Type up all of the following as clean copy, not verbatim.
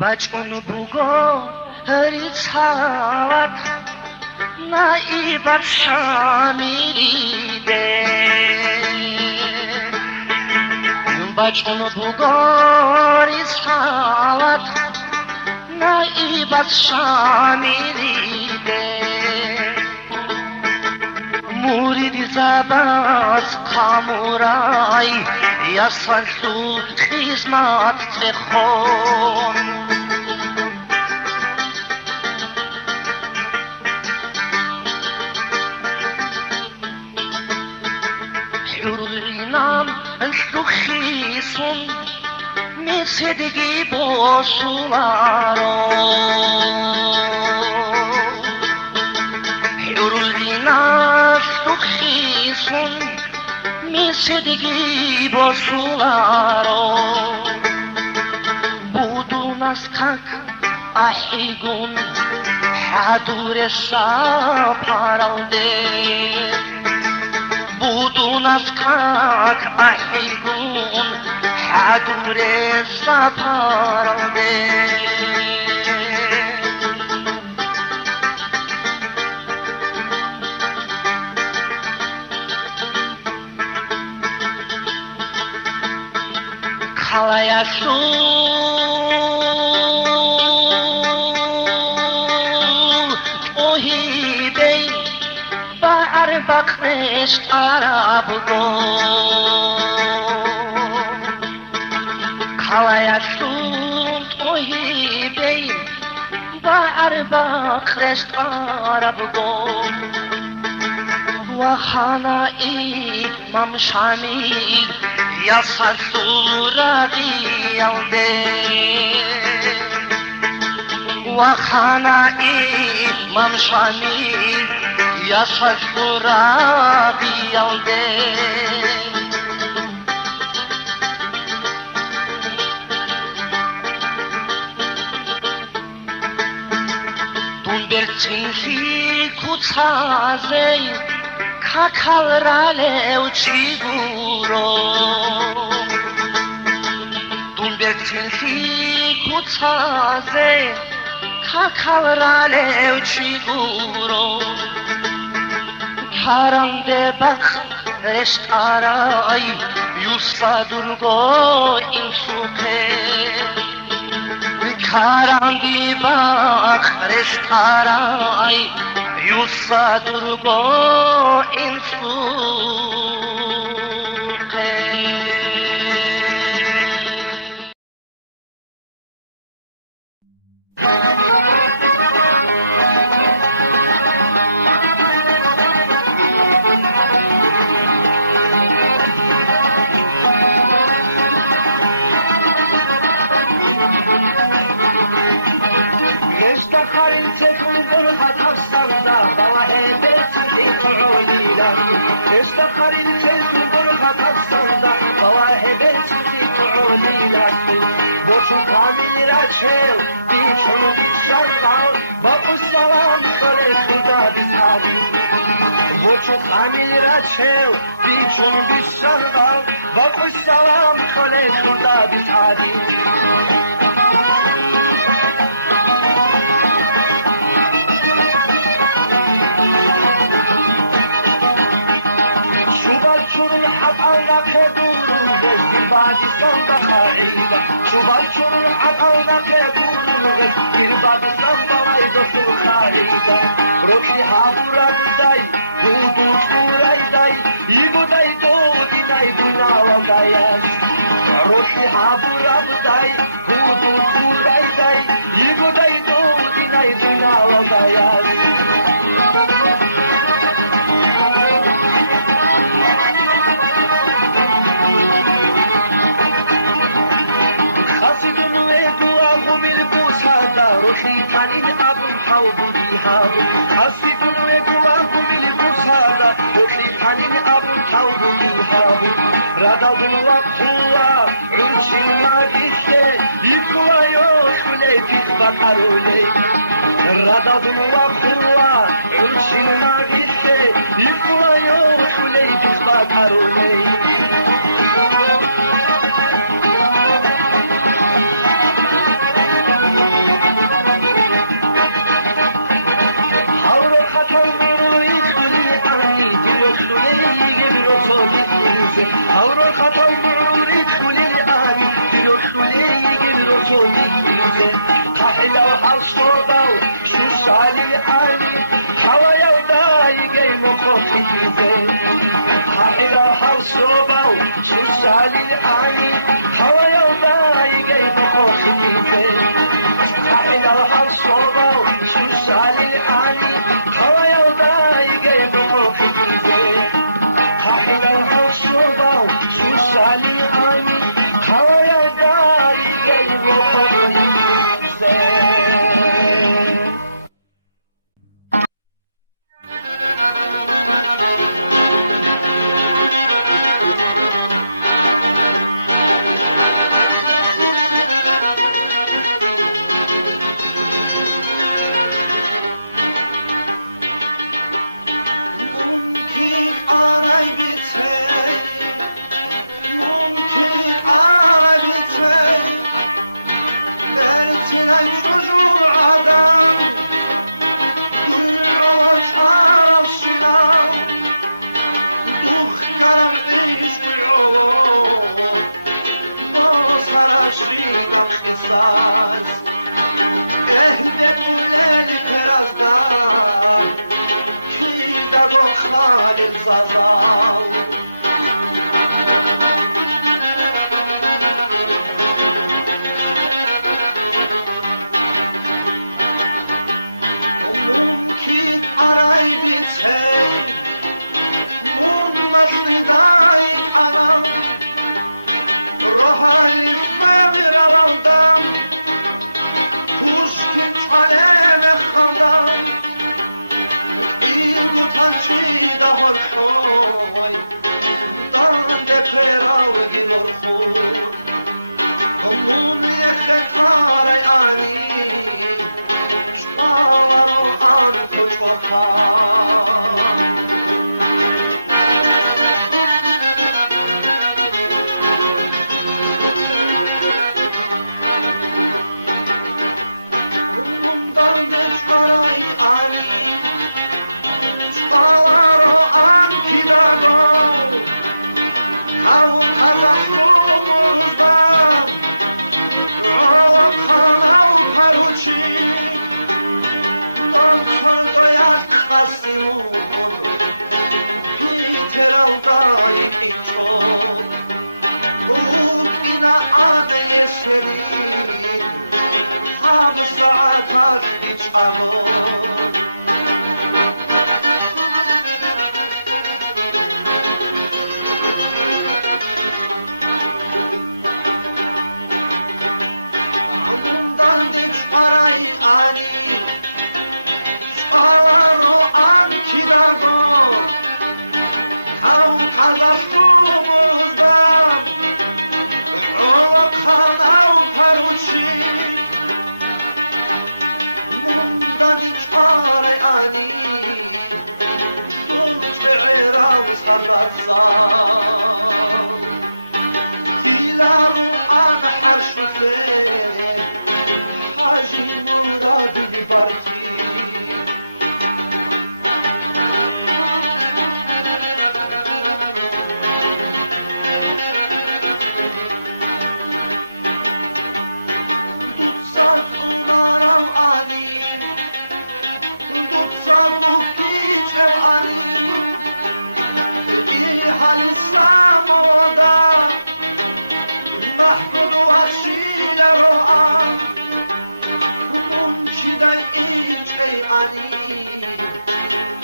بچون بوگو ریچات نایبت شامیده بچون بوگو ریچات نایبت شامیده موریدی زباز کامورای یا سالتو خیزمات تخون حرورینام رخیصون میسدگی باشوارو حرورینام رخیصون میسدگی باشوارو بودون از کک احیگون حدور سپرنده بودون از کک احیگون حدور سپرنده kalayasın ohibey bar bakmış arabgo kalayasın ohibey bar bakmış arabgo وحنا امام شامل یا صدور دیالده وخانعی ممشانی یا سجدورا بیالده دون برچینفی کتازه کاکال راله و چی گورو دون برچینفی کتازه کاکال راله و چی گورو کرانده بخ رشت آرای یوسفا درگو این سوکه کرانده بخ رشت آرای یوسفا درگو این سوکه اشتخر الكلب برخة الصندة فواهب تعولي لك بوشو كامل راتشيل بيشون بيتشرقال بابو السلام خلي خدا بسعادي بوشو كامل راتشيل بيشون بيتشرقال بابو السلام خلي خدا بسعادي بعدی سنبا خریبا شوبال چون عقاونا کبورنگه گیر بعد سنبا ای دوستو خریبا روشی هابورا دای دودو تورای دای ایگو دای دودی نای دوناوا دایش روشی هابورا دای دودو تورای دای ایگو دای دودی نای دوناوا دایش روشی تنین ابم حوبودی هم حسیتون و گواه بومیلی بوسادا روشی تنین ابم حوبودی هم ردادون و قوه عرشی مریشه یکوایوش ولی پیخ بکرولی ردادون و قوه عرشی مریشه یکوایوش ولی پیخ بکرولی Avro katay mururi kulil abi dilo kuley gibro somize kahla asodal şu salil ani havaya dai gay mokofize kahla asodal şu salil ani havaya dai gay mokofize kahla asodal şu salil ani havaya dai gay mokofize Shali ani khawaya dai gay mokofize ehdet ulel perazdan ki dago khalil zazal mumkin aray bitey mum masliday anam rohal favir alandam Pushkin چی دهر خوی دان ده پراو دیلر خون همون خطار آنی شمارو آن تو چوخان Kazasumuzdan Kanal paruçik Don sordoyar kasimun Peter aldayik içon Ruk ina adeye senin Hab saatar hiç agon Aray ani Alaro ankidago Kav kazasumuzdan Olo kanav paruçik Mundan hiç aray ani Dut ve irav sarlatsam Gilaru an her şüfe Hacı muradini barki Tutsat umarav anim Tutsat muhticev anim İyi halisam oda Mahmudu açiler o an Dai ey ani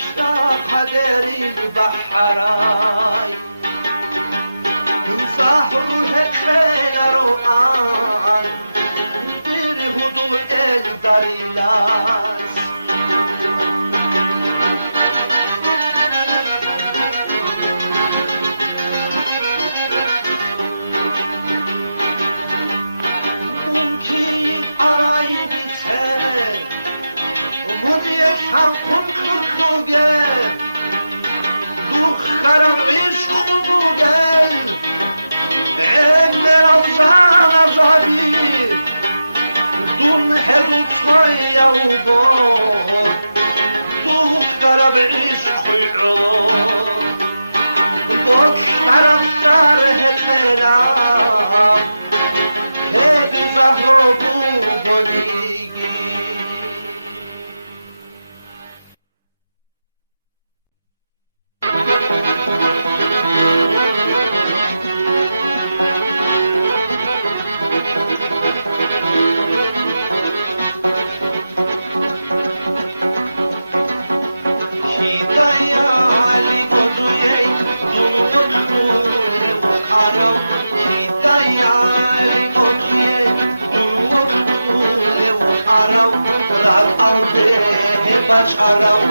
Shta qaderi baharai Zahru hekhen ro'an Bir hudu el darilas Mumkin aray bitse هم کن کلوگه دخترم عشق بوگل این رازان عذابی دون هدو توی او با دخترم عشق دخترم سر هتلم هد زهرا بو بلیگی Bacharav,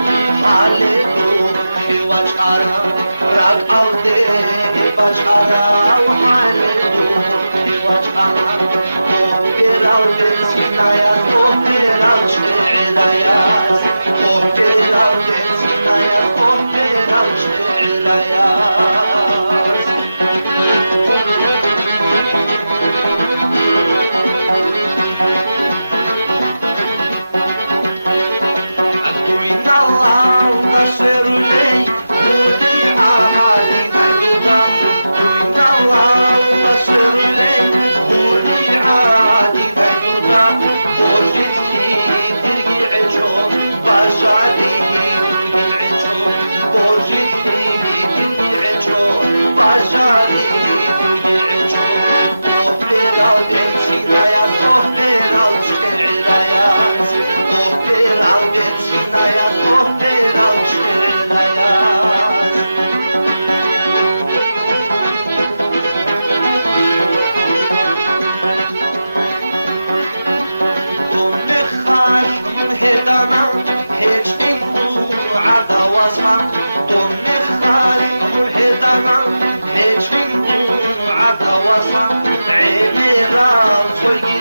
hale dukhi bacharav, rag alde bacharav, hale dukhi bacharav, oh peral bensinayas, oh peral che'irayas, oh peral bensinayas, oh peral che'irayas. Serulei, mudi ahadi naiduda, tuina lauda serulei, mudi ahadi naiduda, borjilki dirgi echo, bajadi dirgi echo, borjilki dirgi echo, bajadi dirgi echo, oh peral bensinayas, oh peral che'irayas, oh peral bensinayas, oh peral che'irayas.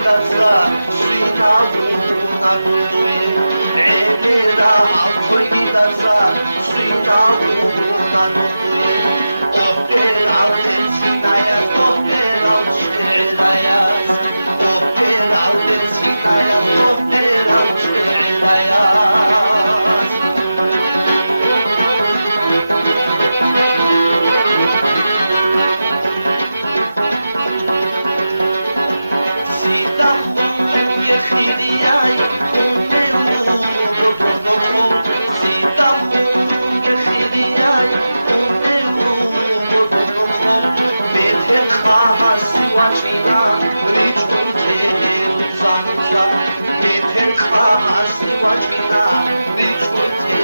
გიდაცა სვინა უნა გუნდუი ემერა ალთოი გიდაცა სვინა უნა გუნდუი ოპერალ დეცინაიას ოპერალ ჭერაიას ოპერალ დეცინაიას ოპერალ ჭერაიას Вачкина, речуйте,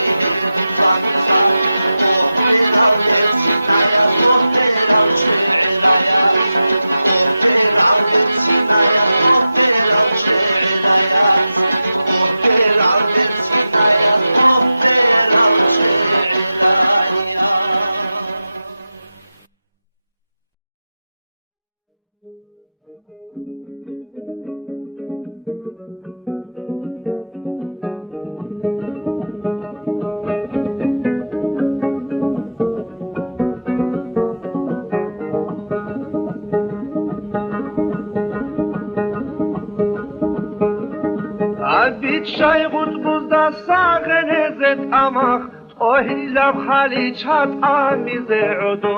дуцанца, операл версиная, операл черая, операл версиная, операл черая, операл версиная, операл черая. شایخوت بوزده ساغنزت اماخ اوهیلم خالی چات آمیز عدو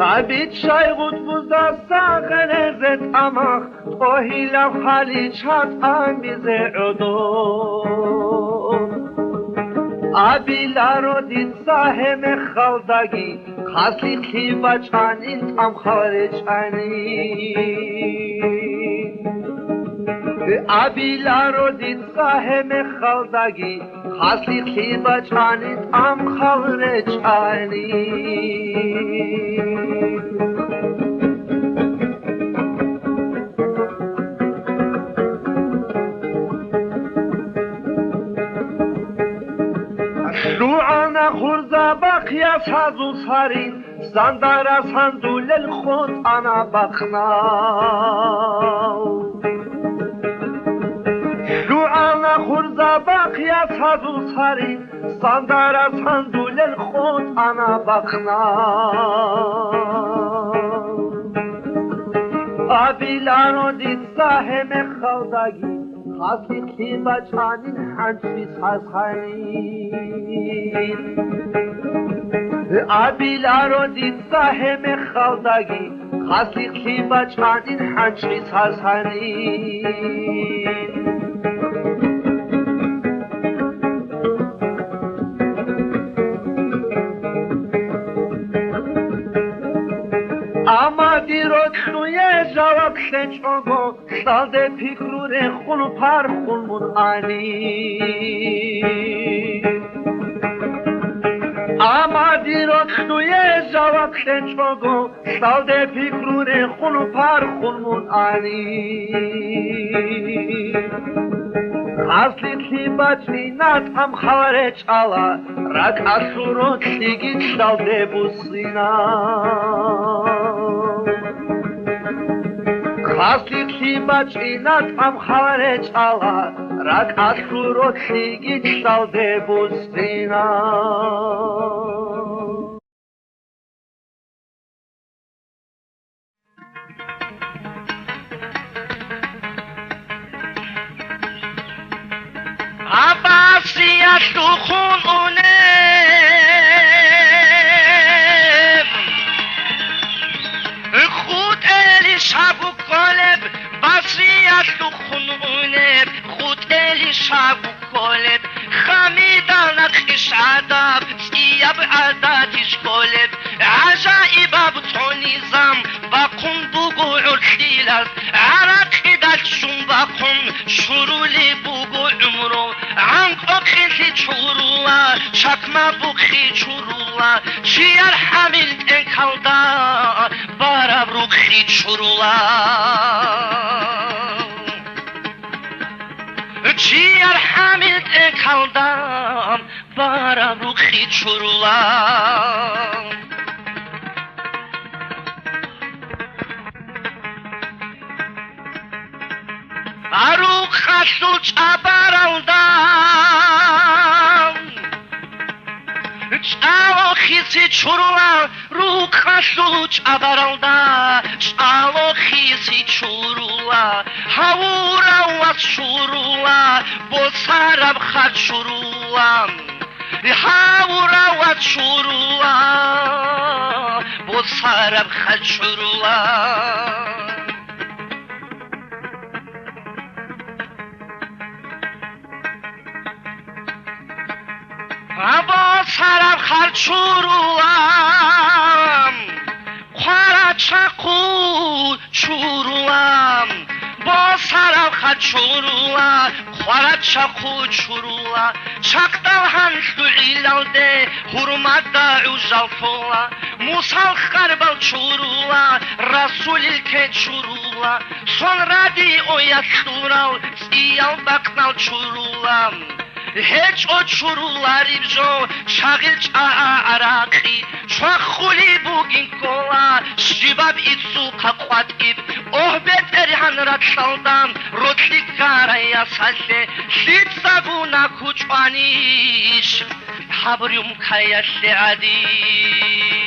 عبید شایخوت بوزده ساغنزت اماخ اوهیلم خالی چات آمیز عدو عبیلارو دید ساهم خالدگی خاصی خیبا چانین تام خارج عبیلارو دید ساهم خالدگی خاصی خیبا چانین تام خارج شوعنا خرزة بقيا سازو صارين سندارا سندول الخوت أنا بقنا شوعنا خرزة بقيا سازو صارين سندارا سندول الخوت أنا بقنا أبيلانو ديد ساهم خلدگی خاصی خیبا چانین حنشی سازخانین عبیلارو دید ساهم خالدگی خاصی خیبا چانین حنشی سازخانین آمادی رو کنوی جواب شنچوگو سالده پیکرور خونو پر خونمون آنی آمادی رو کنوی جواب شنچوگو سالده پیکرور خونو پر خونمون آنی خاصی خیبا چینات هم خواره چالا رک اسورو تیگی سالده بوسینا خاصی خیبا چینات هم خواره چالا رک اسورو تیگی سالده بوسینا عباسیه تو خونه خود الی شب و قالب باسیه تو خونه خود الی شب و قالب خمیدن اخیش عدب سیاب عددش قالب عجائب بطونیزم بقون بگو عرخیلت عرقی دلشون بقون شرولی بگو عمرو عنق اخیلی چورولا شکما بخی چورولا چیر حمیل انکالدا بارا بروخی چورولا چیر حمیل انکالدا بارا بروخی چورولا ару хасу чабаралдан чалохиси чурула ру хасу чабаралда чалохиси чурула хаура ва чурула босараб хачурула хаура ва чурула босараб хачурула ابا سرم خرچورولم خوارا چاقو چورولم با سرم خرچورولم خوارا چاقو چورولم چاقدال هنسو ایلالده حرمت دا عزالفولا موسال خربال چورولم رسولیل که چورولم سون رادی اویت سورال سیال بقنال چورولم هیچ چورولاری بجو شاغل عراقی چخولی بوگین کولا شیباب ایتسو قاقوات ایب اوه بهتری هن رد سالدم روتلی کارای اساسه سید زبونا کوچوانیش حبریم کایش عدین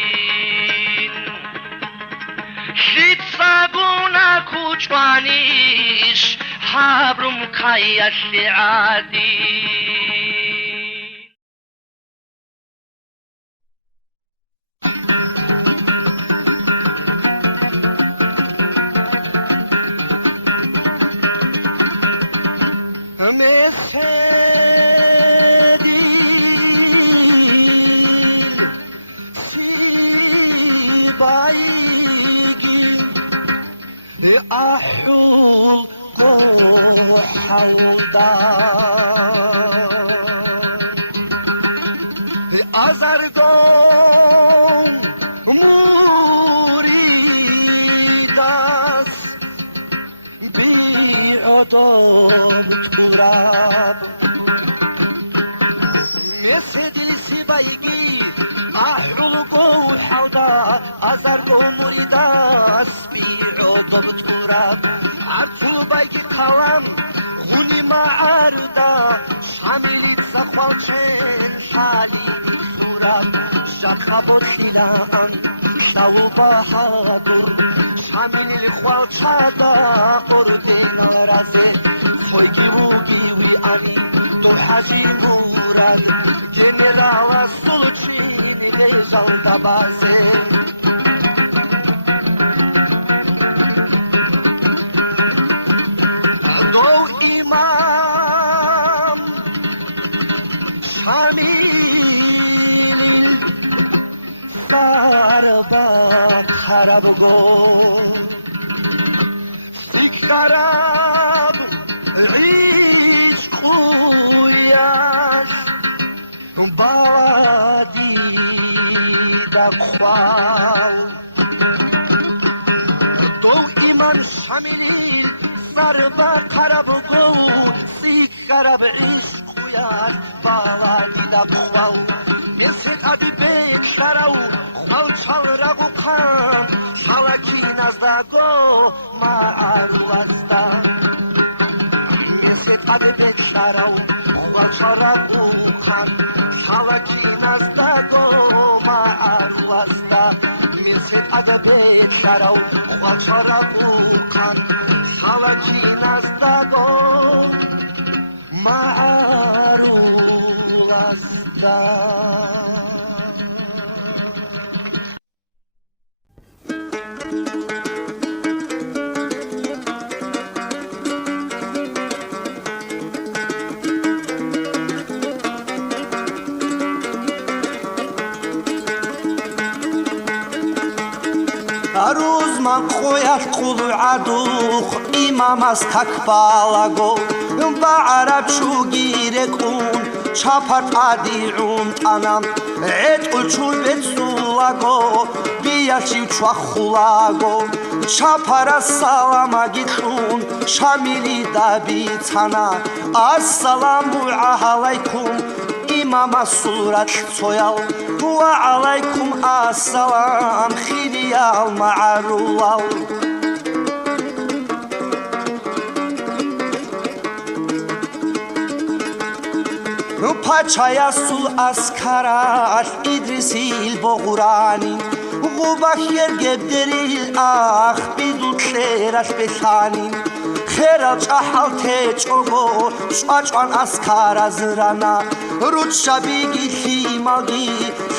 سید زبونا کوچوانیش حبریم کایش عدین Mesedil sibayigim ahul qohaldan azargon muridas bi'adab turab Mesedil sibayigi ahul qohaldan azargon muridas bi'adab turab Artul baygi qalam غونی معردا شامیلیت زخوال چن حالی صورت شخبت خیلان شاو بهادر شامیلی خوال چادا اردین رازه خویگی وگی وی آنی دو حاجی مراد گنرال سلچینی لیجال دبازه شامیل سربا خراب گو سیک خراب عشقویش بادی دخوال دو ایمان شامیل سربا خراب گو سیک خراب عشق Yar baladi da khwal meset adi beklarau khwal chalra guqam halakinas da go ma'arwasta meset adi beklarau khwal chalra guqam halakinas da go ma'arwasta meset adi beklarau khwal chalra guqam halakinas da go Ma'arulasta Aruz man khoyat khulu adukh imamas takbalago بعرب شو گیره کن چپت عدیعون تنم اتقل چون بتسولاگو بیاشیو چوا خولاگو چپر السلام اگیتون شامیلی دابی تنا السلامو علیکم امام صورت سویل و علیکم السلام خیلیال معرولال Paçayastul askaral idrisil boğurani Gubah yergebderil ah bidutleras besanin Xeral çahal teçogo çaçan askara zırana Rutşabigi himalgi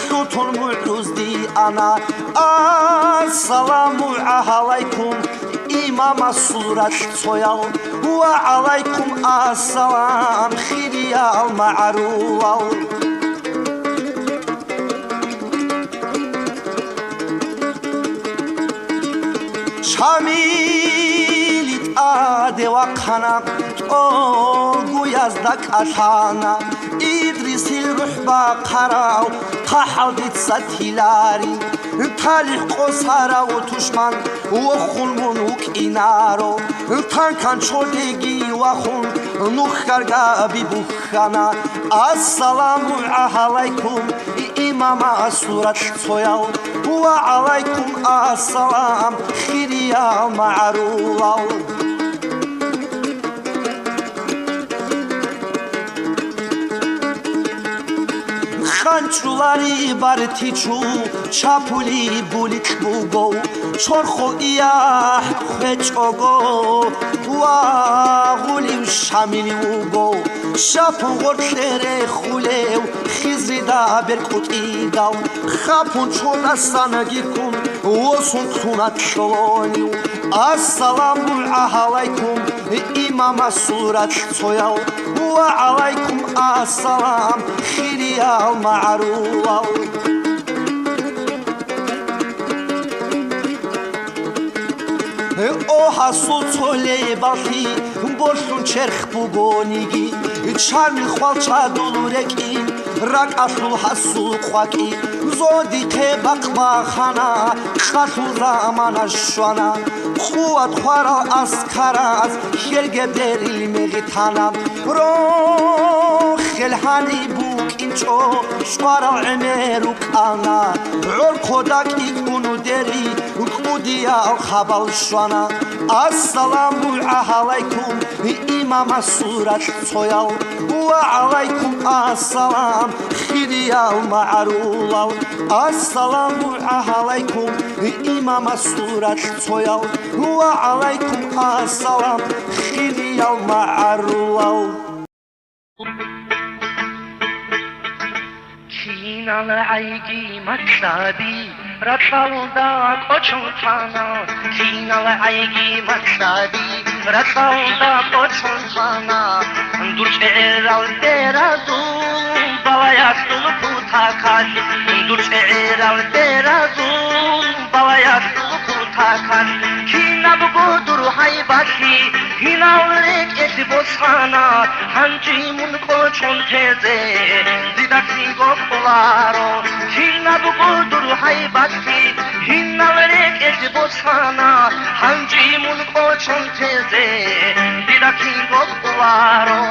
şutun mu'uzdi ana Assalamu alaykum İmama surat soyal Ve alaykum assalam Xiriyal ma'rulal Şamilit adeva kana O guyazda kaşana İdrisil ruhba karav Kahaldit satilari Talih qosara u tushman U khulmunuk inaro Tankan chodegi wa khun Nukharga bibukhana Assalamu alaykum İmama surat soyal Ve alaykum assalam Khiriyal ma'rulal Xançulari bartiçu çapuli bulik bugo çorxo iyah xeçogo wa gulim şamili ugo şapun gortlere xulev xizida berkutidav xapun çonasana gikum osun tunat şoloniu Assalamu alaykum İmama surat soyal Ve alaykum assalam Xiriyal ma'rulal O hasul tole balhi Borsun çerx bugonigi Çarmi xvalça dolurekin Rak asul hasul khwaki Zodi qebaqba khana Khatul ramana shwana Khuat khwara askaraz Yergebderil megitanam Ro khelhani buk incho Shwara umeruk ana Ur kodak ikunu deri Kudiya khabal shwana Assalamu alaykum İmama surat soyal Ve alaykum assalam Xiriyal ma'rulal Assalamu alaykum İmama surat soyal Ve alaykum assalam Xiriyal ma'rulal Kinal aygi matlabi Ratalda koçuntana Kinal aygi matlabi Ratalda koçuntana Dur şe'ral derazu Balayastul putakal Dur şe'ral derazu Balayastul putakal Kinab gudur haybati Hinavlek eti bosana Hancimun koçun teze Didakli gopularo Kinab gudur haybati Hinavlek eti bosana Hancimun koçun teze Didakli gopularo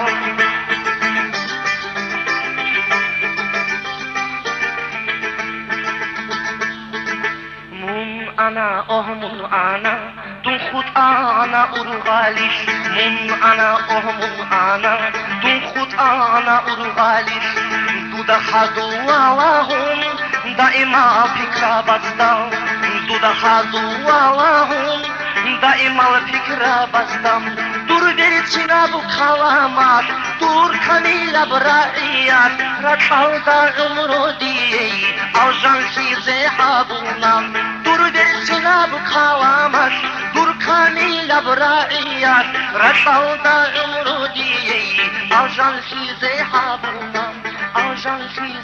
Ana oh mun ana Dun khud ana urgalish Mun ana oh mun ana Dun khud ana urgalish Duda khadu walahum Daima fikra bastam Duda khadu walahum Daima fikra bastam Dur verichina bu kalamat Dur kamila bra'iyat Ratalda umru diyey Aljan size habunam Dur verichina bu kalamat Dur kamila bra'iyat Ratalda umru diyey Aljan size habunam Aljan size